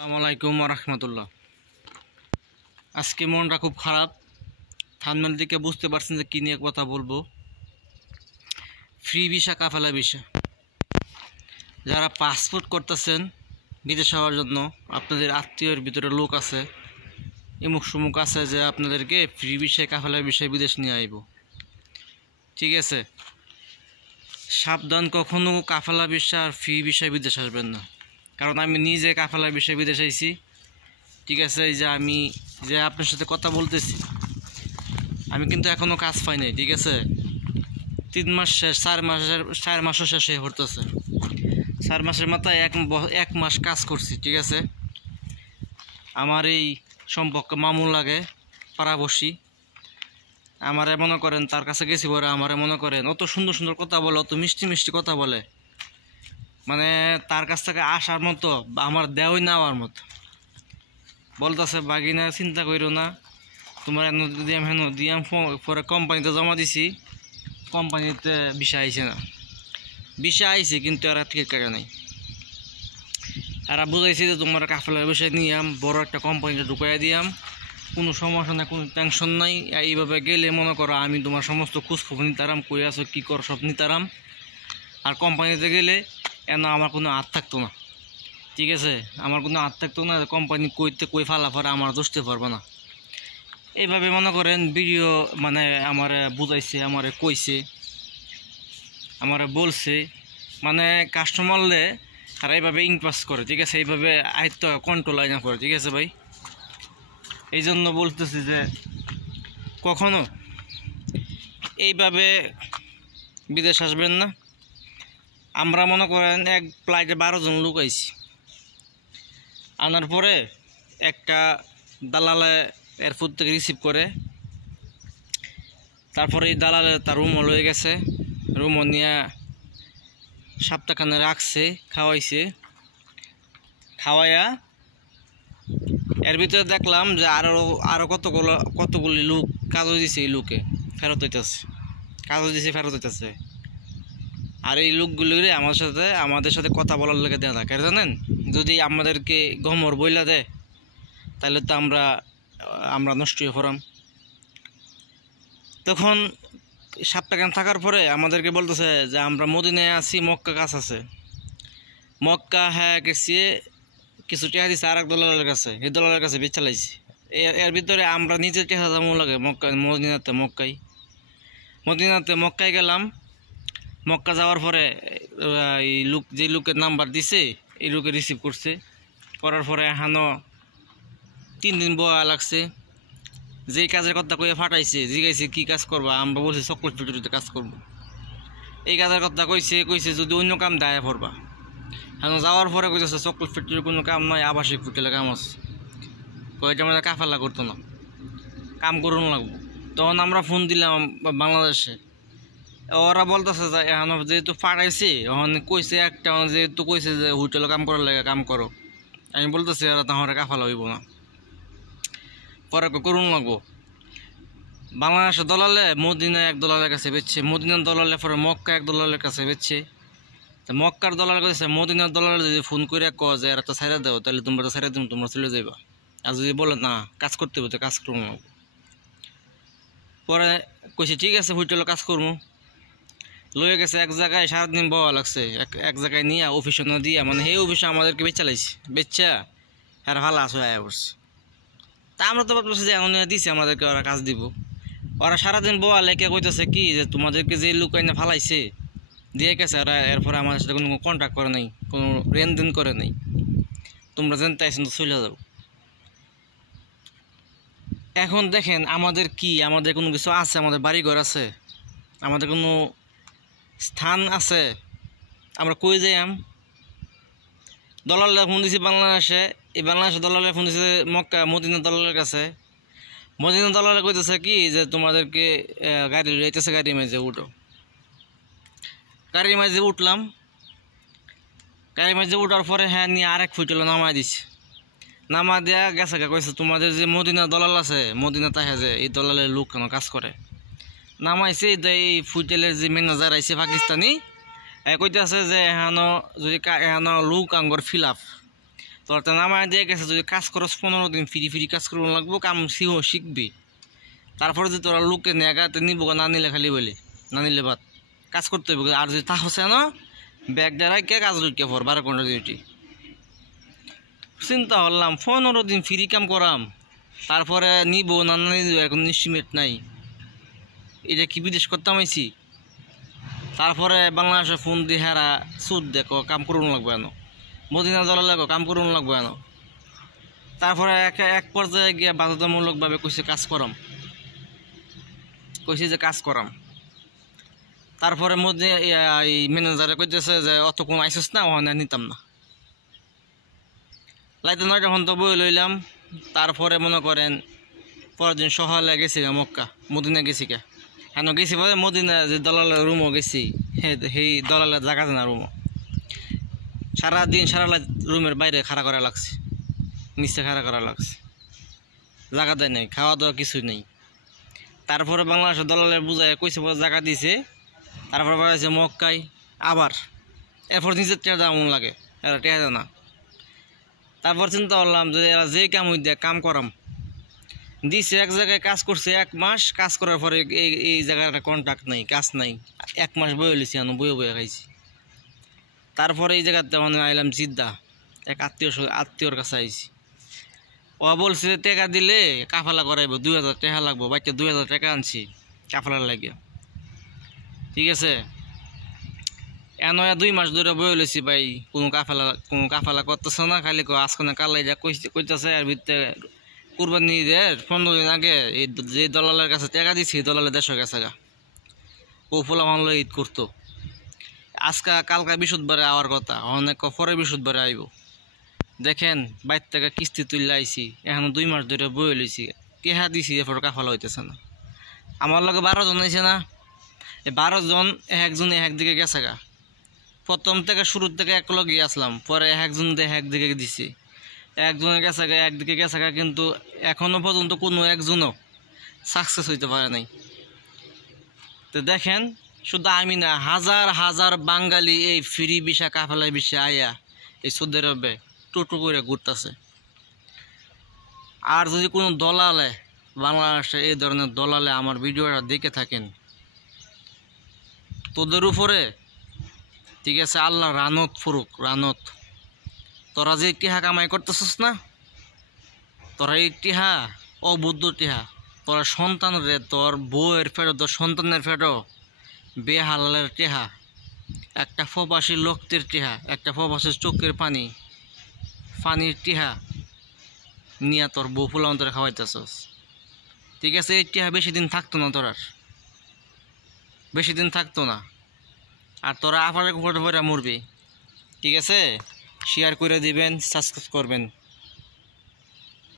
আসসালামু আলাইকুম ওয়া রাহমাতুল্লাহ। আজকে মনটা খুব খারাপ। থাম্বনেল থেকে বুঝতে পারছেন যে কী নিয়ে কথা বলবো। ফ্রি ভিসা, কাফেলা ভিসা। যারা পাসপোর্ট করতেছেন বিদেশ যাওয়ার জন্য, আপনাদের আত্মীয়ের ভিতরে লোক আছে, এমুক সুমুক আছে যে আপনাদেরকে ফ্রি ভিসায়, কাফেলা ভিসায় বিদেশ নিয়ে আইব। ঠিক আছে, সাবধান, কখনো কাফেলা ভিসা আর ফ্রি ভিসায় বিদেশ আসবেন না। কারণ আমি নিজে কাফেলা ভিসায় বিদেশ আইছি। ঠিক আছে, এই যে আমি যে আপনার সাথে কথা বলতেছি, আমি কিন্তু এখনও কাজ পাই নাই। ঠিক আছে, 3 মাস শেষ, 4 মাসও শেষে হতেছে। 4 মাসের মাথায় এক মাস কাজ করছি। ঠিক আছে, আমার এই সম্পর্কে মামুন লাগে, পাড়াবসি। আমারে মনে করেন তার কাছে গেছি পরে, আমারে মনে করেন অত সুন্দর সুন্দর কথা বলে, অত মিষ্টি মিষ্টি কথা বলে, মানে তার কাছ থেকে আসার মতো, আমার দেওয়াই নেওয়ার মতো। বলতেছে বাগিনা চিন্তা করো না, তোমার এনে দিয়াম হেন দিয়াম। পরে কোম্পানিতে জমা দিছি, কোম্পানিতে ভিসা আইছে না। ভিসা আইছে কিন্তু এরা টিকিট কাটা নাই। এরা বুঝাইছে যে তোমার কাফেলার বিষয় নিয়াম, বড় একটা কোম্পানিতে ঢুকাই দিয়াম, কোনো সমস্যা নাই, কোনো টেনশন নাই। এইভাবে গেলে মনে করো আমি তোমার সমস্ত খোঁজখবর নিতারাম, কই আছো কী করো সব নিতারাম। আর কোম্পানিতে গেলে এন আমার কোনো হাত থাকতো না। ঠিক আছে, আমার কোনো হাত থাকতো না। কোম্পানি কই ফালা ফারা আমার দোষতে পারবে না। এইভাবে মনে করেন ভিডিও মানে আমার বুঝাইছে, আমার কইছে, আমার বলছে, মানে কাস্টমারলে আর এইভাবে ইনপাস করে। ঠিক আছে, এইভাবে আয়ত্ত কন্ট্রোল আইনা করে। ঠিক আছে ভাই, এই জন্য বলতেছি যে কখনো এইভাবে বিদেশ আসবেন না। আমরা মনে করেন এক ফ্লাইটে 12 জন লোক আইছি। আনার পরে একটা দালালে এয়ারপোর্ট থেকে রিসিভ করে, তারপরে এই দালালে তার রুমও লয়ে গেছে। রুমও নিয়ে সপ্তাহখানে রাখছে, খাওয়াইছে। খাওয়াইয়া এর ভিতরে দেখলাম যে আরো কতগুলি লোক কাগজ দিছে, এই লোকে ফেরত হইতেছে, কাগজ দিছে ফেরত হইতেছে। আর এই লোকগুলি আমাদের সাথে কথা বলার লেগে দেওয়া থাকে। জানেন, যদি আমাদেরকে গমর বইলা দেয় তাহলে তো আমরা নষ্ট হয়ে পড়াম। তখন সপ্তাহখান থাকার পরে আমাদেরকে বলতেছে যে আমরা মদিনায় আছি, মক্কা কাছ আছে। মক্কা হ্যাঁ গেছি, কিছু টেহা দিচ্ছে আর এক দলালের কাছে, এই দলালের কাছে বেচ চালাইছি। এর ভিতরে আমরা নিজের টেহা যাবো লাগে মদিনাতে মক্কায় গেলাম। মক্কা যাওয়ার পরে এই লোক, যে লোকের নাম্বার দিছে, এই লোকে রিসিভ করছে। করার পরে এখানো 3 দিন বয়া লাগছে। যেই কাজের কথা কইয়া ফাটাইছে, জিগাইছে কি কাজ করবা, আমরা বলছি চকলেট ফ্যাক্টরিতে কাজ করবো। এই কাজের কথা কইছে যদি অন্য কাম দেয় পড়বা। এখন যাওয়ার পরে কইতেছে চকলেট ফ্যাক্টরির কোনো কাম নয়, আবাসিক হোটেলে কাম আছে। কয়টা মানে কাফেলা করতো না, কাম করুন লাগবো। তখন আমরা ফোন দিলাম বাংলাদেশে। ওরা বলতেছে যে এখন যেহেতু ফাটাইছে, ওখানে কইছে একটা, যেহেতু কইছে যে হোটেলে কাম করার লাগে কাম করো। আমি বলতেছি ওরা তাহলে কাফেলা হইব না, পরে করুন লাগবো। বাংলাদেশের দলালে মদিনা এক দলালের কাছে বেচছে, মদিনার দলালে পরে মক্কা এক দলালের কাছে বেচছে। মক্কার দলাল কাছে মদিনার দলালে যদি ফোন করে কয় যে এরা তো ছাইড়া দাও, তাহলে তোমরা তো ছাইড়া দিন, তোমরা চলে যাইবা। আর যদি বলে না কাজ করতে হবে তো কাজ করবো। পরে কইছে ঠিক আছে হোটেলে কাজ করবো। লয়ে গেছে এক জায়গায়, সারাদিন বওয়া লাগছে। এক জায়গায় নিয়ে অফিসে না দিয়া, মানে সেই অফিসে আমাদেরকে বেচালাইছে, বেচা আর ভালো আসো আয়া পড়ছে। তা আমরা তো ভাবতেছি যে এমন দিছে আমাদেরকে, ওরা কাজ দিব। ওরা সারাদিন বওয়া লেখে কইতেছে কি যে তোমাদেরকে যে লোক আইনা ফালাইছে দিয়ে গেছে, ওরা এরপরে আমাদের সাথে কোনো কন্ট্যাক্ট করে নাই, কোনো লেনদেন করে নাই। তোমরা জানতে আইসেন তো চলে যাও। এখন দেখেন আমাদের কি, আমাদের কোনো কিছু আছে, আমাদের বাড়িঘর আছে, আমাদের কোনো স্থান আছে, আমরা কই যাইম? দলালে ফোন দিছি বাংলাদেশে, এই বাংলাদেশে দলালে ফোন দিছে মক্কা মদিনা দলালের কাছে। মদিনা দলালে কইতেছে কি যে তোমাদেরকে গাড়ি লইতেছে, গাড়ি মাঝে উঠো। গাড়ির মাঝে উঠলাম। গাড়ির মাঝে উঠার পরে হ্যাঁ নিয়ে আরেক ফুটেলো নামাই দিছে। নামা দেয়া গেছে, কইছে তোমাদের যে মদিনা দলাল আছে, মদিনা তাহে যে এই দলালের লোক কেন কাজ করে। নামাইছে, এই ফুটেলের যে ম্যানেজার আইছে পাকিস্তানি, কইতেছে যে এখানো যদি এখানো লোক আঙ্গর ফিল আপ, তোর তো নামায় দিয়ে গেছে যদি কাজ করস 15 দিন ফ্রি কাজ করবো লাগবো কাম শিখবি তারপরে যদি তোরা লোকে নেগাতে নিব না নিলে খালি বলে না নিলে বাদ কাজ করতে হবে আর যদি তা হচ্ছে না ব্যাগ দ্বারাই কে কাজ লুটকে পর 12 ঘন্টা ডিউটি চিন্তা করলাম 15 দিন ফ্রি কাম করাম তারপরে নিব না নিব এখন নিশ্চিত নাই এটা কি বিদেশ করতাম আইছি তারপরে বাংলাদেশে ফোন দিয়ে হেরা সুদ দেখো কাম করুন লাগবে না মদিনা দল লাগো কাম করুন লাগবে না তারপরে এক পর্যায়ে গিয়ে বাধ্যতামূলকভাবে কইছে কাজ করাম কইছে যে কাজ করাম তারপরে মধ্যে এই ম্যানেজারে কইতেছে যে অত কোন আইসস না ওখানে নিতাম না লাইতে 9টা ঘন্টা বই লইলাম তারপরে মনে করেন পরের দিন সকালে গেছি মক্কা মদিনা গেছি কে হ্যাঁ গেছি বলে মদিনা যে দলালের রুমও গেছি সেই দলালের জায়গা না রুমও সারাদিন সারা রুমের বাইরে খাড়া করা লাগছে নিচে খাড়া করা লাগছে জায়গা দেয় নাই খাওয়া দাওয়া কিছুই নেই তারপরে বাংলাদেশের দলালের বুঝায় কইছে জায়গা দিছে তারপরে বাড়াইছে মক্কায় আবার এরপর নিজের টেয়া দেওয়া মন লাগে এরা টেয়া দেয় না তারপর চিন্তা করলাম যে এরা যে কাম হইতে কাম করাম দিছে এক জায়গায় কাজ করছে 1 মাস কাজ করার পরে এই জায়গাটা কন্ট্যাক্ট নাই কাজ নাই 1 মাস বয়ে লিছি আমি বয়ে খাইছি তারপরে এই জায়গাতে মানে আইলাম জিদ্দা এক আত্মীয়র কাছে আইছি ও বলছে টাকা দিলে কাফালা করাইব 2000 টাকা লাগবো বাচ্চা 2000 টাকা আনছি কাফালার লাগিয়া ঠিক আছে এনয়া 2 মাস ধরে বয়ে লইছি ভাই কোনো কাফালা করতেছে না খালি আজকে কালাই যা কইতেছে আর ভিতরে কুরবানি ঈদের 15 দিন আগে এই যে দলালের কাছে টাকা দিছি দলালের দেশের কাছে গা ও ফুলা মানলো ঈদ করতো আজকা কালকা বৃহস্পতিবারে আওয়ার কথা অনেক পরে বৃহস্পতিবারে আইব দেখেন বাইর থেকে কিস্তি তুলে আইছি এখন 2 মাস ধরে বয়ে লইছি কেহা দিছি এরপর কাফালা হইতেছে না আমার লগে 12 জন আইছে না এই 12 জন একজন একদিকে গেছে গা প্রথম থেকে শুরুর থেকে এক লগে আসলাম পরে একজন একদিকে দিছি একজনের গেছে গা একদিকে গেছে গা কিন্তু এখনো পর্যন্ত কোনো একজনও সাকসেস হইতে পারে নাই তো দেখেন শুধু আমি না হাজার হাজার বাঙালি এই ফ্রি ভিসা কাফালার ভিসা আয়া এই সৌদি আরবে টোটো করে ঘুরতেছে আর যদি কোনো দলালে বাংলাদেশে এই ধরনের দলালে আমার ভিডিওটা দেখে থাকেন তোদের উপরে ঠিক আছে আল্লাহ রানত ফুরুক রানত তোরা যে টিহা কামাই করতেছিস না তোরা এই টিহা অবুদ্ধ টিহা তোরা সন্তানরে তোর বউয়ের ফেরো তোর সন্তানের ফেরো বেহালের টিহা একটা প্রবাসী লোকদের টিহা একটা প্রবাসীর চোখের পানির টিহা নিয়ে তোর বউ ফুলাম তোরা খাওয়াইতেছস ঠিক আছে এই টিহা বেশি দিন থাকতো না তোরার বেশি দিন থাকতো না আর তোরা আপারে উপরে মরবি ঠিক আছে শেয়ার করে দিবেন সাবস্ক্রাইব করবেন